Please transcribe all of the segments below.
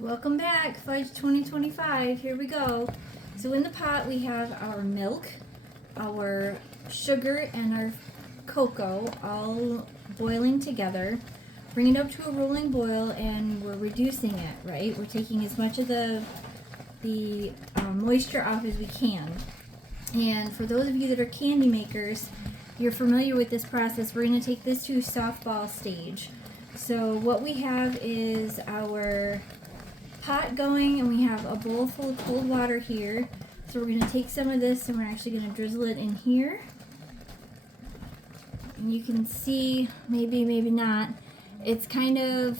Welcome back, Fudge 2025. Here we go. So in the pot we have our milk, our sugar, and our cocoa all boiling together. Bring it up to a rolling boil and we're reducing it, right? We're taking as much of the moisture off as we can. And for those of you that are candy makers, you're familiar with this process. We're going to take this to softball stage. So what we have is our pot going, and we have a bowl full of cold water here. So we're going to take some of this and we're actually going to drizzle it in here. And you can see, maybe not, it's kind of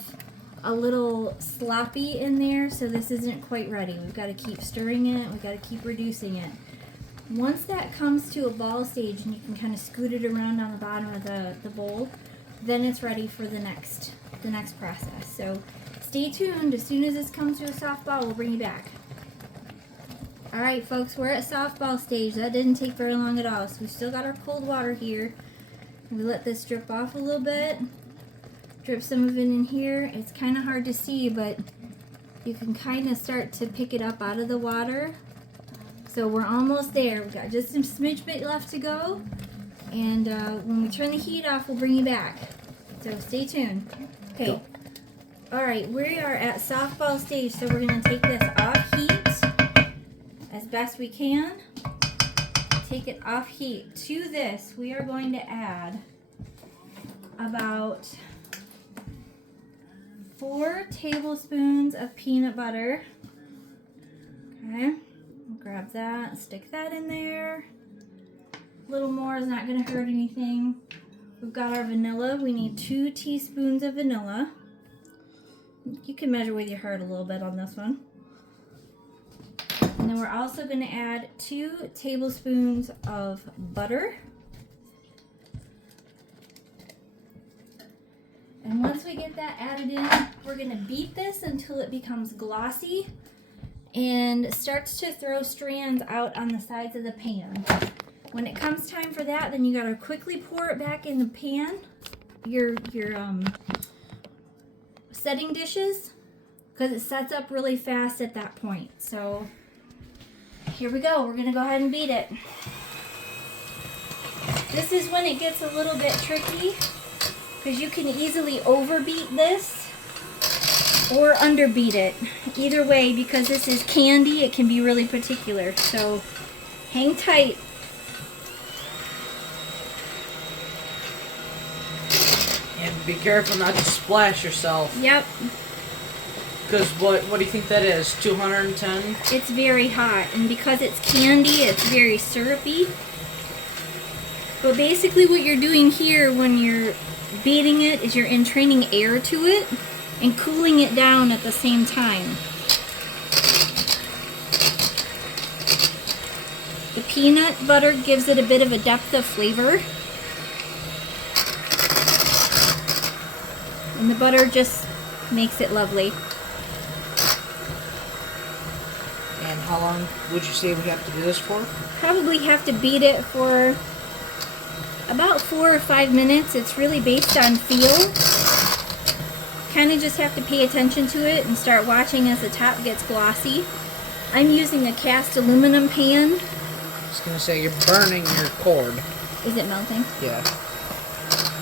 a little sloppy in there, so this isn't quite ready. We've got to keep stirring it, we've got to keep reducing it. Once that comes to a ball stage and you can kind of scoot it around on the bottom of the bowl, then it's ready for the next process. So stay tuned. As soon as this comes to a softball, we'll bring you back. Alright folks, we're at softball stage. That didn't take very long at all. So we still got our cold water here. We let this drip off a little bit. Drip some of it in here. It's kind of hard to see, but you can kind of start to pick it up out of the water. So we're almost there. We've got just some smidge bit left to go. And when we turn the heat off, we'll bring you back. So stay tuned. Okay. Alright, we are at softball stage, so we're going to take this off heat as best we can. Take it off heat. To this, we are going to add about 4 tablespoons of peanut butter. Okay, grab that, stick that in there. A little more is not going to hurt anything. We've got our vanilla. We need 2 teaspoons of vanilla. You can measure with your heart a little bit on this one. And then we're also going to add 2 tablespoons of butter. And once we get that added in, we're going to beat this until it becomes glossy and starts to throw strands out on the sides of the pan. When it comes time for that, then you got to quickly pour it back in the pan, your setting dishes, because it sets up really fast at that point. So here we go. We're going to go ahead and beat it. This is when it gets a little bit tricky, because you can easily overbeat this or underbeat it. Either way, because this is candy, it can be really particular. So hang tight. And be careful not to splash yourself. Yep. Because what do you think that is? 210? It's very hot, and because it's candy, it's very syrupy. But basically what you're doing here when you're beating it is you're entraining air to it and cooling it down at the same time. The peanut butter gives it a bit of a depth of flavor. And the butter just makes it lovely. And how long would you say we have to do this for? Probably have to beat it for about 4 or 5 minutes. It's really based on feel. Kind of just have to pay attention to it and start watching as the top gets glossy. I'm using a cast aluminum pan. I was going to say, you're burning your cord. Is it melting? Yeah.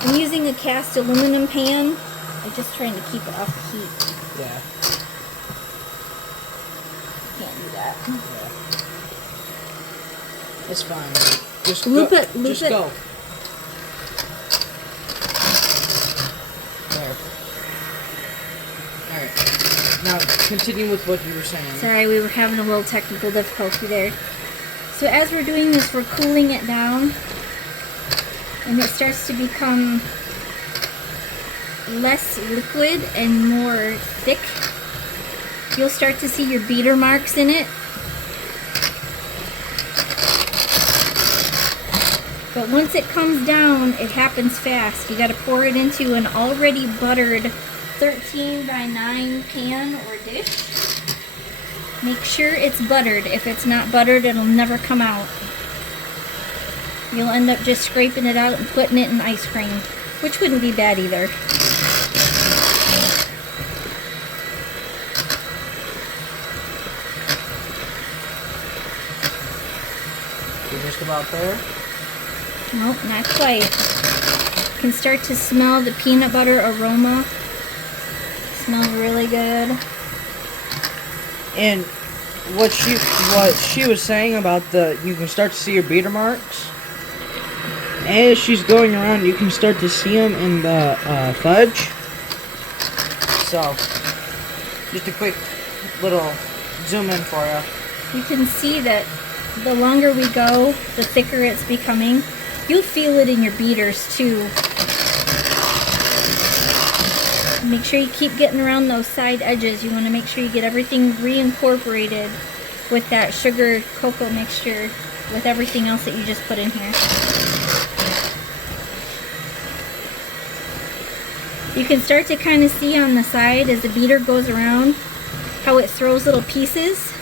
I'm using a cast aluminum pan. I'm just trying to keep it off the heat. Yeah. Can't do that. Yeah. It's fine. Just loop go. It. Just go. There. Alright. Now, continue with what you were saying. Sorry, we were having a little technical difficulty there. So as we're doing this, we're cooling it down. And it starts to become less liquid and more thick. You'll start to see your beater marks in it. But once it comes down, it happens fast. You got to pour it into an already buttered 13 by 9 pan or dish. Make sure it's buttered. If it's not buttered, it'll never come out. You'll end up just scraping it out and putting it in ice cream, which wouldn't be bad either. just about there. Nope, not quite. You can start to smell the peanut butter aroma. Smells really good. And what she was saying about you can start to see your beater marks. As she's going around, you can start to see them in the fudge. So, just a quick little zoom in for you. You can see that the longer we go, the thicker it's becoming. You'll feel it in your beaters too. Make sure you keep getting around those side edges. You want to make sure you get everything reincorporated with that sugar cocoa mixture with everything else that you just put in here. You can start to kind of see on the side as the beater goes around how it throws little pieces.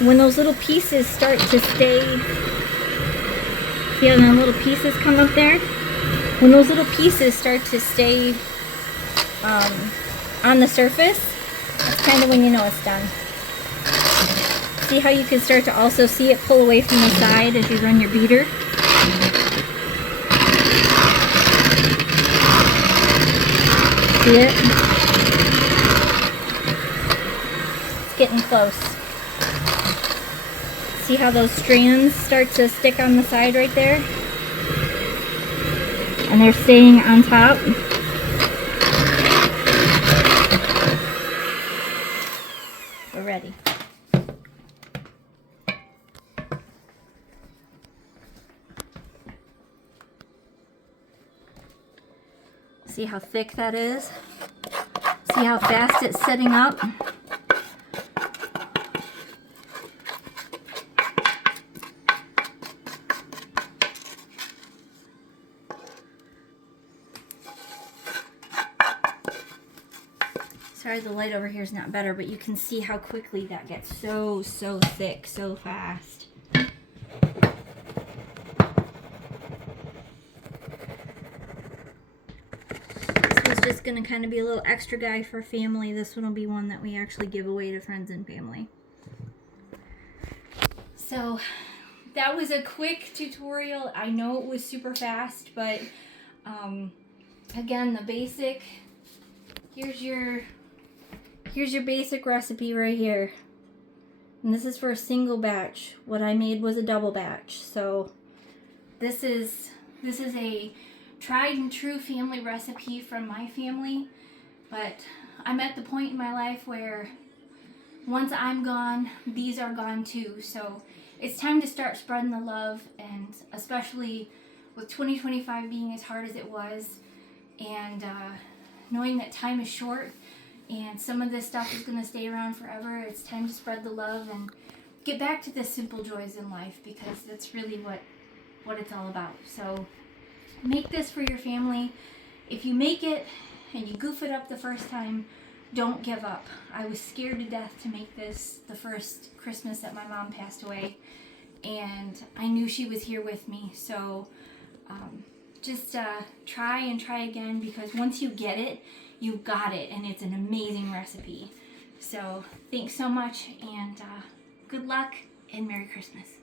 When those little pieces start to stay, see how the little pieces come up there? When those little pieces start to stay on the surface, that's kind of when you know it's done. See how you can start to also see it pull away from the side as you run your beater? See it? It's getting close. See how those strands start to stick on the side right there? And they're staying on top. We're ready. See how thick that is? See how fast it's setting up? Sorry, the light over here is not better, but you can see how quickly that gets so thick, so fast. This is just going to kind of be a little extra guy for family. This one will be one that we actually give away to friends and family. So that was a quick tutorial. I know it was super fast, but again, the basic, here's your basic recipe right here. And this is for a single batch. What I made was a double batch. So this is a tried and true family recipe from my family. But I'm at the point in my life where once I'm gone, these are gone too. So it's time to start spreading the love, and especially with 2025 being as hard as it was, and knowing that time is short and some of this stuff is going to stay around forever, it's time to spread the love and get back to the simple joys in life, because that's really what it's all about. So make this for your family. If you make it and you goof it up the first time, don't give up. I was scared to death to make this the first Christmas that my mom passed away, and I knew she was here with me. So just try and try again, because once you get it, you got it, and it's an amazing recipe. So thanks so much, and good luck, and Merry Christmas.